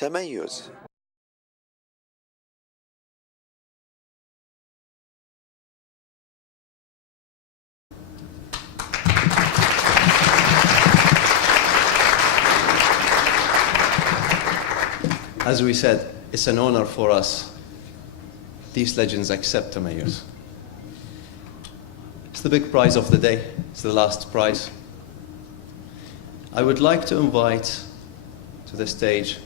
تميز. As we said, it's an honor for us. These legends accept Tamayouz. It's the big prize of the day. It's the last prize. I would like to invite to the stage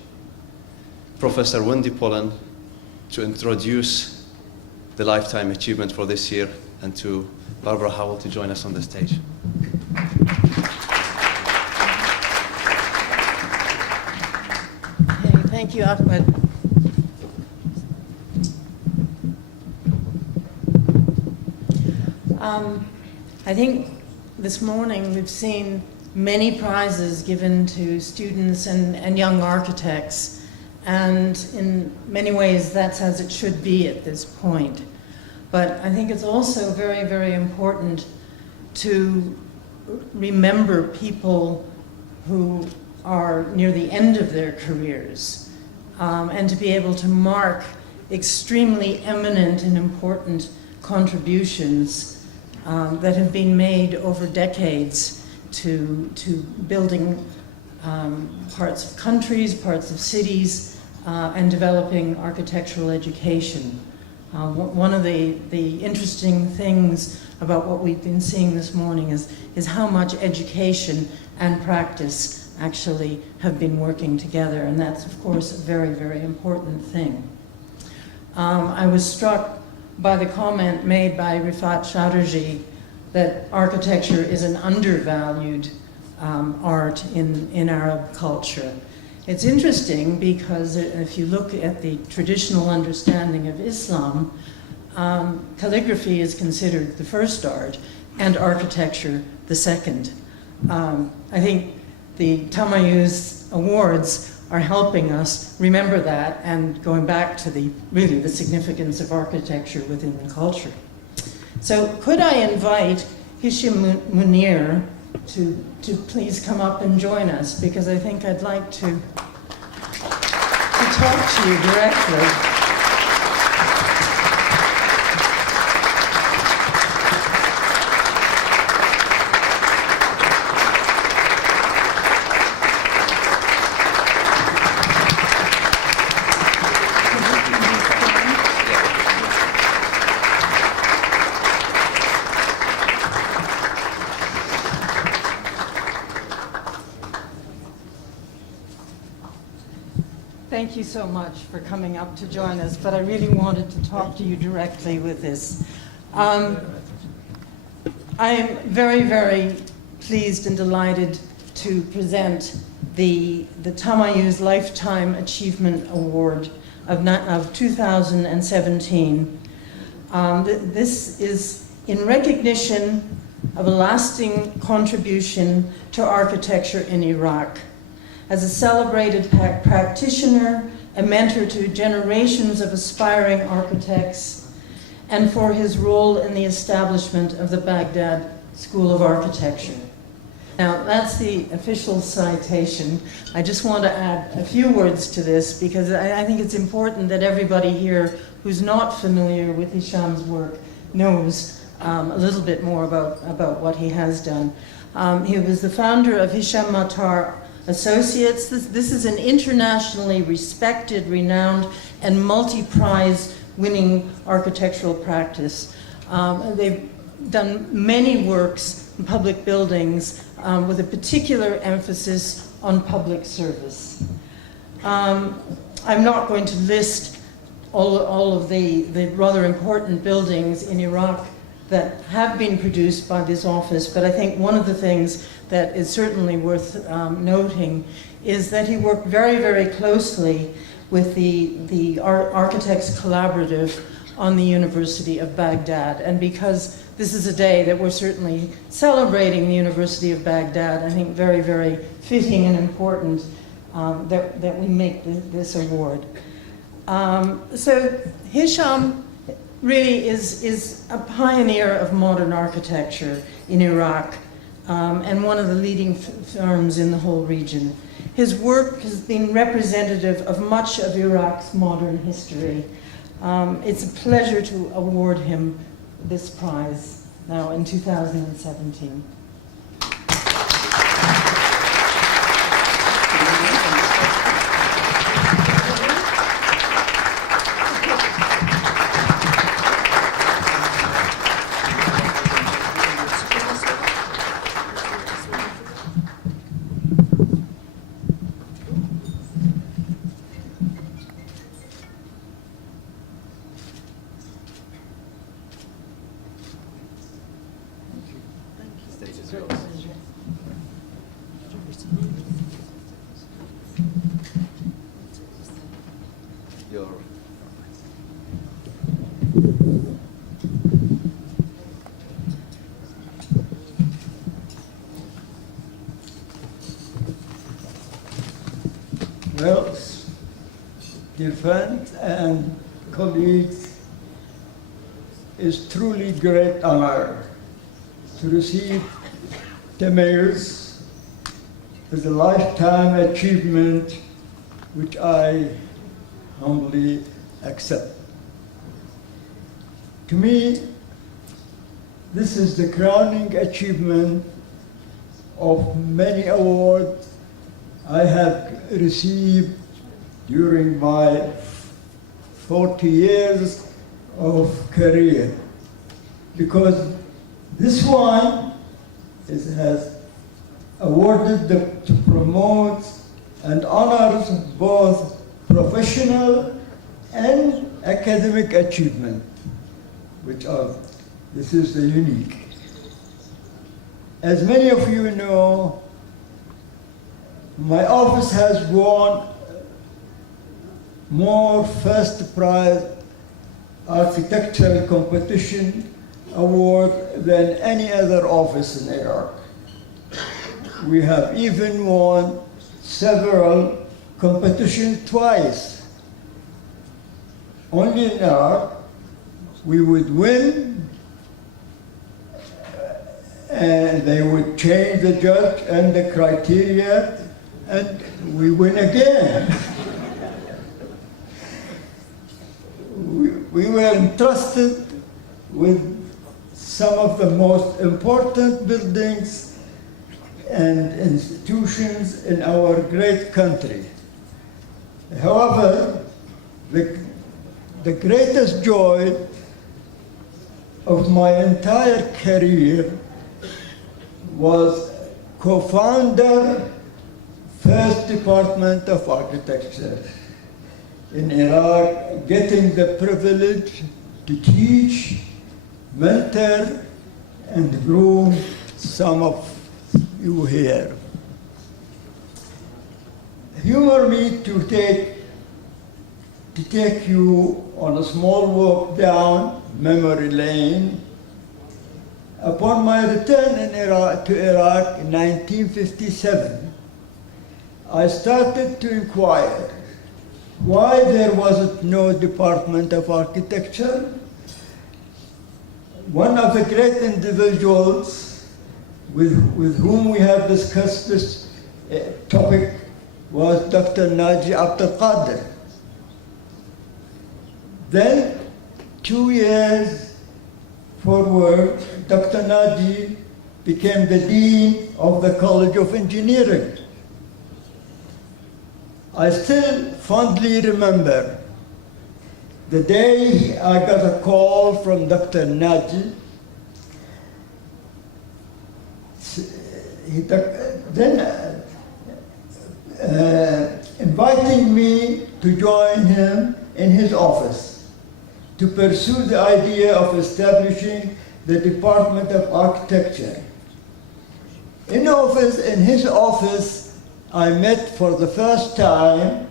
Professor Wendy Pollan to introduce the Lifetime Achievement for this year, and to Barbara Howell to join us on the stage. Thank you, Ahmed. I think this morning we've seen many prizes given to students and young architects, and in many ways that's as it should be at this point. But I think it's also very, very important to remember people who are near the end of their careers, and to be able to mark extremely eminent and important contributions that have been made over decades to building parts of countries, parts of cities, and developing architectural education. One of the interesting things about what we've been seeing this morning is how much education and practice actually have been working together, and that's of course a very, very important thing. I was struck by the comment made by Rifat Chatterjee that architecture is an undervalued art in Arab culture. It's interesting because if you look at the traditional understanding of Islam, calligraphy is considered the first art and architecture the second. I think the Tamayouz Awards are helping us remember that and going back to really the significance of architecture within the culture. So could I invite Hisham Munir to please come up and join us, because I think I'd like to talk to you directly. Thank you so much for coming up to join us, but I really wanted to talk to you directly with this. I am very, very pleased and delighted to present the Tamayouz Lifetime Achievement Award of 2017. This is in recognition of a lasting contribution to architecture in Iraq. As a celebrated practitioner, a mentor to generations of aspiring architects, and for his role in the establishment of the Baghdad School of Architecture. Now, that's the official citation. I just want to add a few words to this because I think it's important that everybody here who's not familiar with Hisham's work knows a little bit more about what he has done. He was the founder of Hisham Matar Associates. This is an internationally respected, renowned, and multi-prize winning architectural practice. They've done many works in public buildings with a particular emphasis on public service. I'm not going to list all of the rather important buildings in Iraq that have been produced by this office, but I think one of the things that is certainly worth noting is that he worked very, very closely with the Architects Collaborative on the University of Baghdad. And because this is a day that we're certainly celebrating the University of Baghdad, I think very, very fitting and important that we make this award. So Hisham really is a pioneer of modern architecture in Iraq. and one of the leading firms in the whole region. His work has been representative of much of Iraq's modern history. It's a pleasure to award him this prize now in 2017. Well, dear friends and colleagues, it's truly great honor to receive Tamayouz as a lifetime achievement which I humbly accept. To me, this is the crowning achievement of many awards I have received during my 40 years of career, because this one has awarded to promote and honors both professional and academic achievement, this is the unique. As many of you know, my office has won more first prize architectural competition award than any other office in Iraq. We have even won several competitions twice. Only in Iraq, we would win and they would change the judge and the criteria, and we win again. We were entrusted with some of the most important buildings and institutions in our great country. However, the greatest joy of my entire career was co-founder First Department of Architecture in Iraq, getting the privilege to teach, mentor, and groom some of you here. Humor me to take you on a small walk down memory lane. Upon my return to Iraq in 1957, I started to inquire why there was no Department of Architecture. One of the great individuals with whom we have discussed this topic was Dr. Naji Abdul Qadir. Then, 2 years forward, Dr. Naji became the Dean of the College of Engineering. I still fondly remember the day I got a call from Dr. Naji, inviting me to join him in his office to pursue the idea of establishing the Department of Architecture. In his office, I met for the first time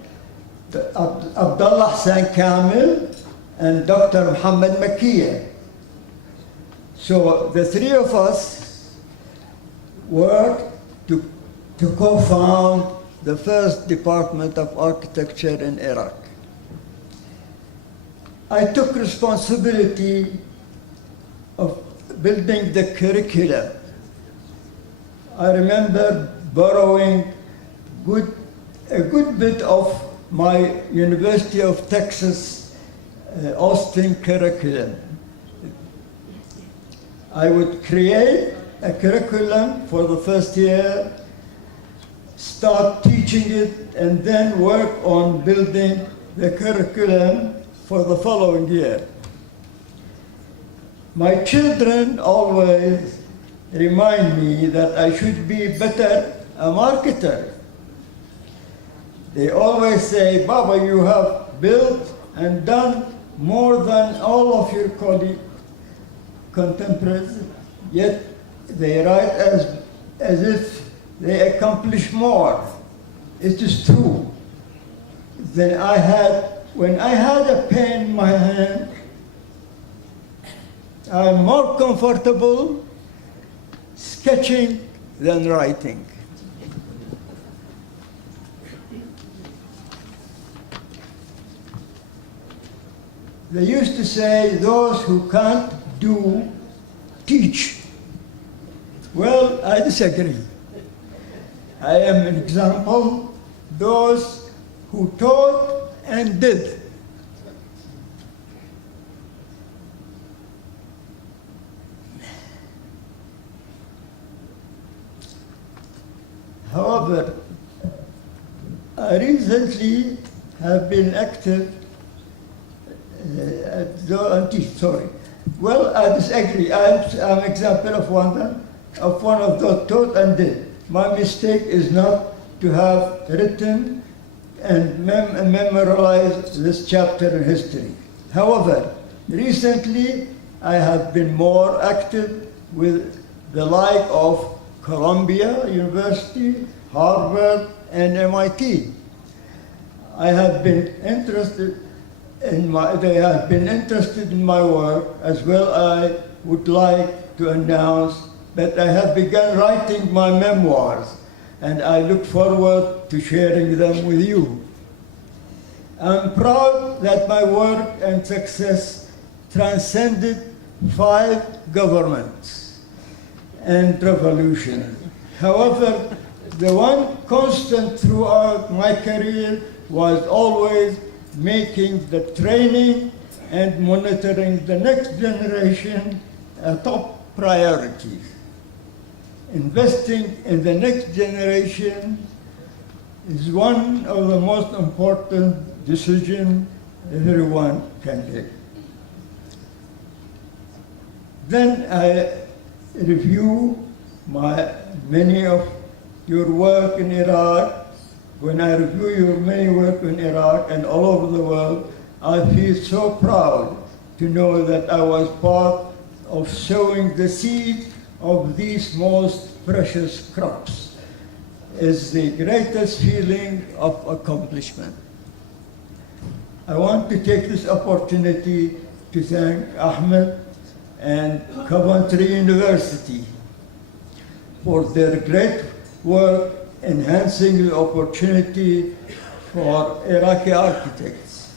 Abdullah Hassan Kamil and Dr. Muhammad Makiya. So the three of us worked to co-found the first Department of Architecture in Iraq. I took responsibility of building the curriculum I remember borrowing a good bit of my University of Texas Austin curriculum. I would create a curriculum for the first year, start teaching it, and then work on building the curriculum for the following year. My children always remind me that I should be better a marketer. They always say, Baba, you have built and done more than all of your contemporaries, yet they write as if they accomplish more. It is true. When I had a pen in my hand, I'm more comfortable sketching than writing. They used to say, those who can't do, teach. Well, I disagree. I am an example, those who taught and did. However, I recently have been active sorry. Well, I disagree. I'm an example of one of those taught and did. My mistake is not to have written and memorized this chapter in history. However, recently I have been more active with the like of Columbia University, Harvard, and MIT. They have been interested in my work, as well. I would like to announce that I have begun writing my memoirs, and I look forward to sharing them with you. I'm proud that my work and success transcended 5 governments and revolutions. However, the one constant throughout my career was always making the training and monitoring the next generation a top priority. Investing in the next generation is one of the most important decisions everyone can take. Then I review many of your work in Iraq. When I review your many work in Iraq and all over the world, I feel so proud to know that I was part of sowing the seed of these most precious crops. Is the greatest feeling of accomplishment. I want to take this opportunity to thank Ahmed and Coventry University for their great work enhancing the opportunity for Iraqi architects.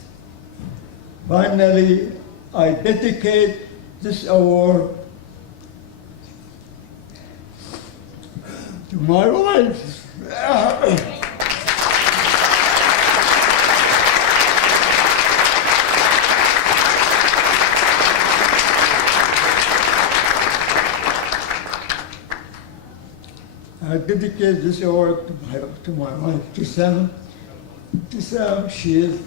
Finally, I dedicate this award to my wife. I dedicate this award to my wife, Hisham. Hisham, she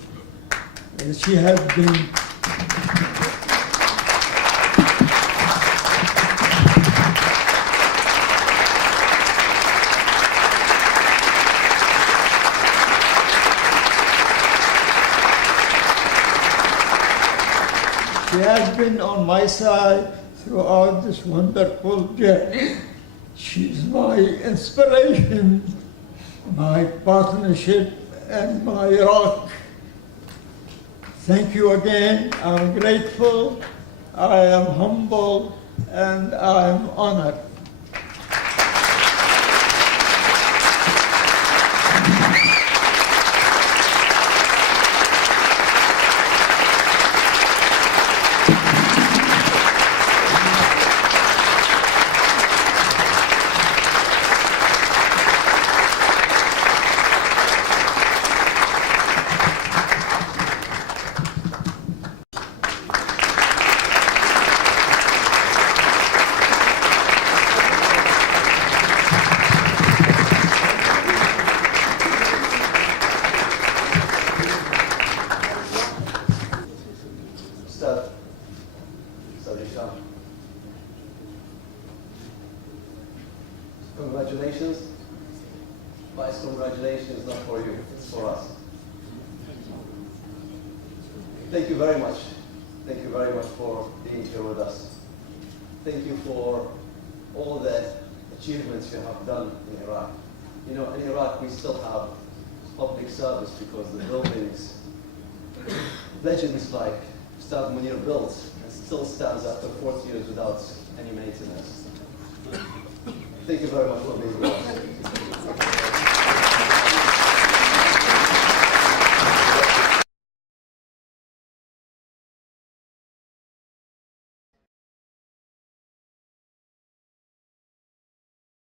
has been on my side throughout this wonderful journey. She's my inspiration, my partnership, and my rock. Thank you again. I'm grateful, I am humble, and I'm honored. prize congratulations is not for you, it's for us. Thank you very much. Thank you very much for being here with us. Thank you for all the achievements you have done in Iraq. You know, in Iraq we still have public service because the buildings, legends like Ustad Munir built, and still stands after 40 years without any maintenance. Thank you very much for being with us.